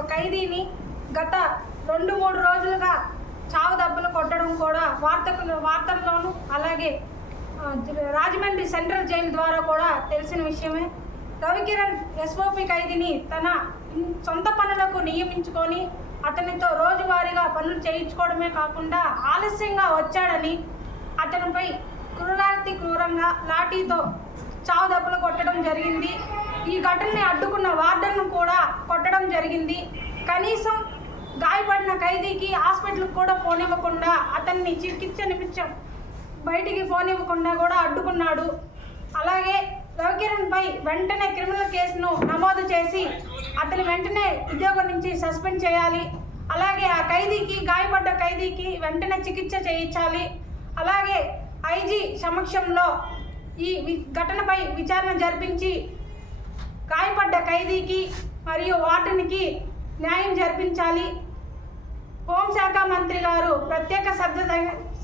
ఒక ఖైదీని గత 2-3 రోజులుగా చావు దెబ్బలు కొట్టడం కూడా వార్తల్లోనూ అలాగే రాజమండ్రి సెంట్రల్ జైలు ద్వారా కూడా తెలిసిన విషయమే. రవికిరణ్ ఎస్ఓపి ఖైదీని తన సొంత పనులకు నియమించుకొని అతనితో రోజువారీగా పనులు చేయించుకోవడమే కాకుండా ఆలస్యంగా వచ్చాడని అతనిపై క్రూరంగా లాఠీతో చావు దెబ్బలు కొట్టడం జరిగింది. ఈ ఘటనని అడ్డుకున్న వార్డర్ను కూడా కొట్టడం జరిగింది. కనీసం గాయపడిన ఖైదీకి హాస్పిటల్కి కూడా పోనివ్వకుండా అతన్ని చికిత్స నిమిత్తం బయటికి పోనివ్వకుండా కూడా అడ్డుకున్నాడు. అలాగే రవికిరణ్పై వెంటనే క్రిమినల్ కేసును నమోదు చేసి అతని వెంటనే ఉద్యోగం నుంచి సస్పెండ్ చేయాలి. అలాగే ఆ ఖైదీకి గాయపడ్డ ఖైదీకి వెంటనే చికిత్స చేయించాలి. అలాగే ఐజీ సమక్షంలో ఈ ఘటనపై విచారణ జరిపించి గాయపడ్డ ఖైదీకి మరియు వార్డెన్కి న్యాయం జరిపించాలి. హోంశాఖ మంత్రి గారు ప్రత్యేక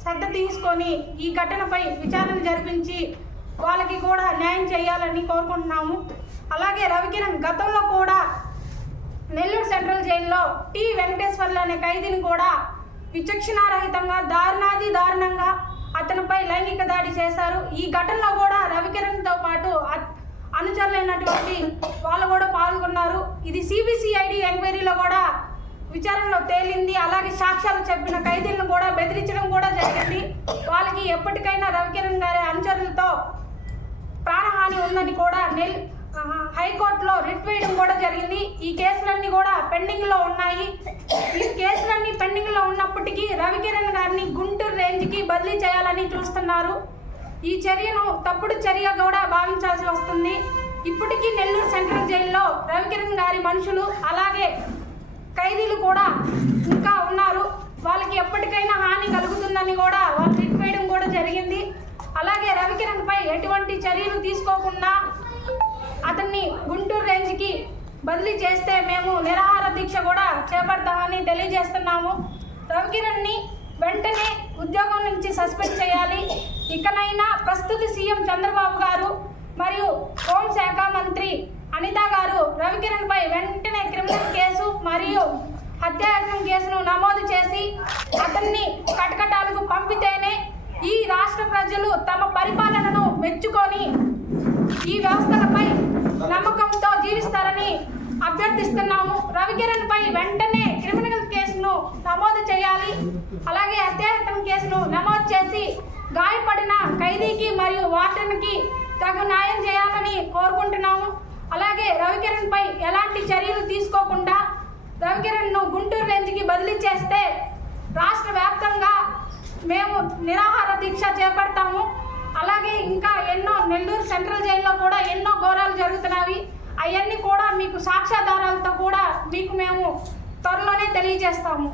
శ్రద్ధ తీసుకొని ఈ ఘటనపై విచారణ జరిపించి వాళ్ళకి కూడా న్యాయం చేయాలని కోరుకుంటున్నాము. అలాగే రవికిరణ్ గతంలో కూడా నెల్లూరు సెంట్రల్ జైల్లో టి వెంకటేశ్వర్లు అనే ఖైదీని కూడా విచక్షణారహితంగా దారుణంగా అతనిపై లైంగిక దాడి చేశారు. ఈ ఘటనలో కూడా రవికిరణ్తో పాటు అనుచరులైనటువంటి వాళ్ళు కూడా పాల్గొన్నారు. ఇది సిబిసిఐడి ఎంక్వైరీలో కూడా విచారణలో తేలింది. అలాగే సాక్ష్యాలు చెప్పిన ఖైదీలను కూడా బెదిరించడం కూడా జరిగింది. వాళ్ళకి ఎప్పటికైనా రవికిరణ్ గారి అనుచరులతో ప్రాణహాని ఉందని కూడా హైకోర్టులో రిట్ వేయడం కూడా జరిగింది. ఈ కేసులన్నీ కూడా పెండింగ్లో ఉన్నాయి. ఈ కేసులన్నీ పెండింగ్లో ఉన్నప్పటికీ రవికిరణ్ గారిని గుంటూరు రేంజ్కి బదిలీ చేయాలని చూస్తున్నారు. ఈ చర్యను తప్పుడు చర్య కూడా భావించాల్సి వస్తుంది. ఇప్పటికీ నెల్లూరు సెంట్రల్ జైల్లో రవికిరణ్ గారి మనుషులు అలాగే ఖైదీలు కూడా ఇంకా ఉన్నారు. వాళ్ళకి ఎప్పటికైనా హాని కలుగుతుందని కూడా వాళ్ళు రిట్ వేయడం కూడా జరిగింది. అలాగే రవికిరణ్పై ఎటువంటి చర్యలు తీసుకోకుండా అతన్ని గుంటూరు రేంజ్కి బదిలీ చేస్తే మేము నిరాహార దీక్ష కూడా చేపడతామని తెలియజేస్తున్నాము. రవికిరణ్ని వెంటనే ఉద్యోగం నుంచి సస్పెండ్ చేయాలి. ఇకనైనా ప్రస్తుత సీఎం చంద్రబాబు గారు మరియు హోంశాఖ మంత్రి అనిత గారు రవికిరణ్పై వెంటనే క్రిమినల్ కేసు మరియు హత్యాయత్నం కేసును నమోదు చేసి అతన్ని కటకటాలకు పంపితేనే ఈ రాష్ట్ర ప్రజలు తమ పరిపాలనను మెచ్చుకొని ఈ వ్యవస్థలపై నమ్మకంతో జీవిస్తారని అభ్యర్థిస్తున్నాము. రవికిరణ్పై వెంటనే క్రిమినల్ కేసును నమోదు చేయాలి. అలాగే హత్యాయత్నం కేసును నమోదు చేసి గాయపడిన ఖైదీకి మరియు వార్డెన్కి తగు న్యాయం చేయాలని కోరుకుంటున్నాము. అలాగే రవికిరణ్పై ఎలాంటి చర్యలు తీసుకోకుండా రవికిరణ్ను గుంటూరు రేంజ్కి బదిలీ చేస్తే రాష్ట్ర వ్యాప్తంగా మేము నిరాహార దీక్ష చేపడతాము. అలాగే ఇంకా ఎన్నో నెల్లూరు సెంట్రల్ జైల్లో కూడా ఎన్నో ఘోరాలు జరుగుతున్నవి. అవన్నీ కూడా మీకు సాక్ష్యాధారాలతో కూడా మీకు మేము త్వరలోనే తెలియజేస్తాము.